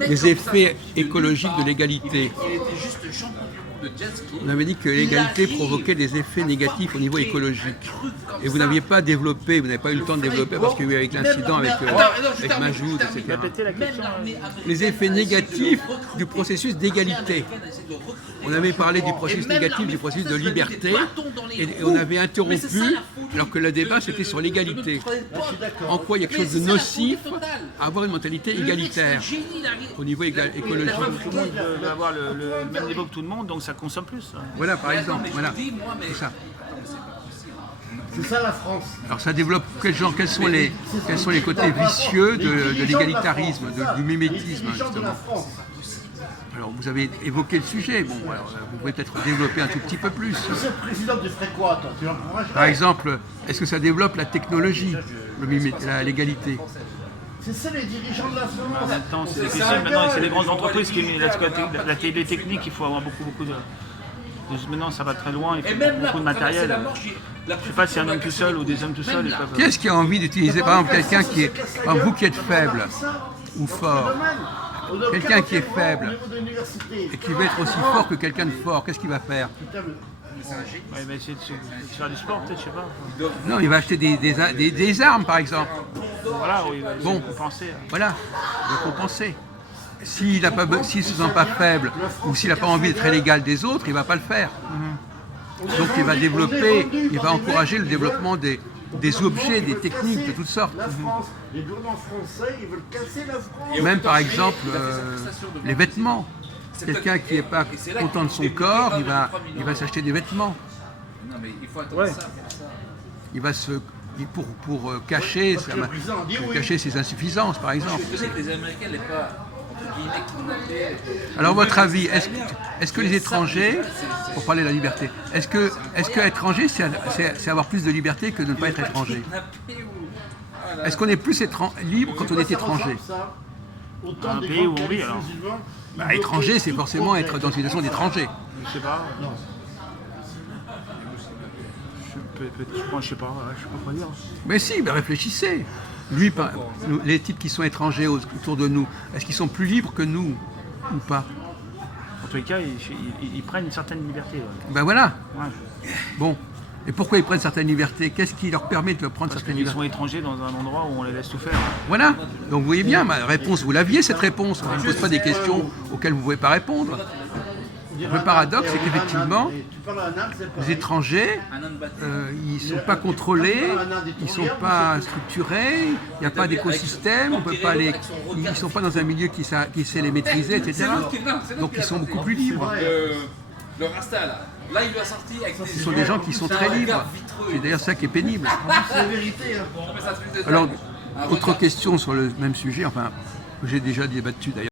les effets écologiques de l'égalité. Il était juste champion de jet ski. On avait dit que l'égalité provoquait des effets négatifs au niveau écologique. Et vous n'aviez pas développé, vous n'avez pas eu le temps de développer parce qu'il y a eu avec l'incident avec Majoud, etc. Répétez la question. Les effets négatifs du processus d'égalité. On avait parlé du processus négatif, du processus de liberté, et on avait interrompu, alors que le débat c'était sur l'égalité. En quoi il y a quelque chose de nocif à avoir une mentalité égalitaire au niveau écologique. Tout le monde veut avoir le même niveau que tout le monde, donc ça consomme plus. Voilà, par exemple, voilà, c'est ça. C'est ça la France. Alors ça développe quels sont les côtés vicieux de l'égalitarisme, du mimétisme, justement. Alors vous avez évoqué le sujet, bon, alors, vous pouvez peut-être développer un tout petit peu plus. Monsieur le Président, tu ferais quoi, toi? Tu l'encouragerais? Par exemple, est-ce que ça développe la technologie, l'égalité? C'est ça les dirigeants de la France. En même temps, c'est difficile. Maintenant, c'est les grandes entreprises qui la télé technique, il faut avoir beaucoup de. Maintenant, ça va très loin, il faut beaucoup de matériel. Je ne sais pas si un homme tout seul ou des hommes tout seuls. Qui est-ce qui a envie d'utiliser, par exemple, quelqu'un qui est, vous qui êtes faible ou fort, quelqu'un qui est faible et qui veut être aussi fort que quelqu'un de fort, qu'est-ce qu'il va faire? Il va essayer de faire du sport, peut-être, je sais pas. Non, il va acheter des armes, par exemple. Voilà, il va Bon, compenser. voilà, il va compenser. S'il ne se sent pas faible ou s'il n'a pas envie d'être l'égal des autres, il ne va pas le faire. Donc il va développer, il va encourager le développement des objets, des techniques de toutes sortes. Les gouvernants français, ils veulent casser la France. Même par exemple les vêtements. Quelqu'un qui n'est pas content de son corps, il va s'acheter des vêtements. Non, mais il faut attendre ça. Il va pour cacher ses insuffisances, par exemple. Je sais que les Américains n'aient pas, entre guillemets, kidnappé. Alors, votre avis, est-ce que les étrangers, pour parler de la liberté, est-ce que être étranger, c'est avoir plus de liberté que de ne pas être étranger? Est-ce qu'on est plus libre quand on est étranger? Un pays où on vit, alors. Bah, étranger, c'est forcément être dans une situation d'étranger. Je sais pas. Je sais pas quoi dire. Mais si, mais réfléchissez. Les types qui sont étrangers autour de nous, est-ce qu'ils sont plus libres que nous ou pas? En tous les cas, ils prennent une certaine liberté. Ouais. Ben voilà. Ouais. Bon. Et pourquoi ils prennent certaines libertés? Qu'est-ce qui leur permet de prendre certaines libertés? Ils sont étrangers dans un endroit où on les laisse tout faire. Voilà. Donc vous voyez bien, ma réponse, vous l'aviez cette réponse. On ne pose pas des questions auxquelles vous ne pouvez pas répondre. Le paradoxe, c'est qu'effectivement, les étrangers, ils ne sont pas contrôlés, ils ne sont pas structurés, il n'y a pas d'écosystème, ils ne sont pas dans un milieu qui sait les maîtriser, etc. Donc ils sont beaucoup plus libres. Le Rasta, là, il doit sortir avec Ce sont des gens qui sont très libres. C'est d'ailleurs ça qui est pénible. C'est la vérité. Alors, autre question sur le même sujet, enfin, que j'ai déjà débattu d'ailleurs.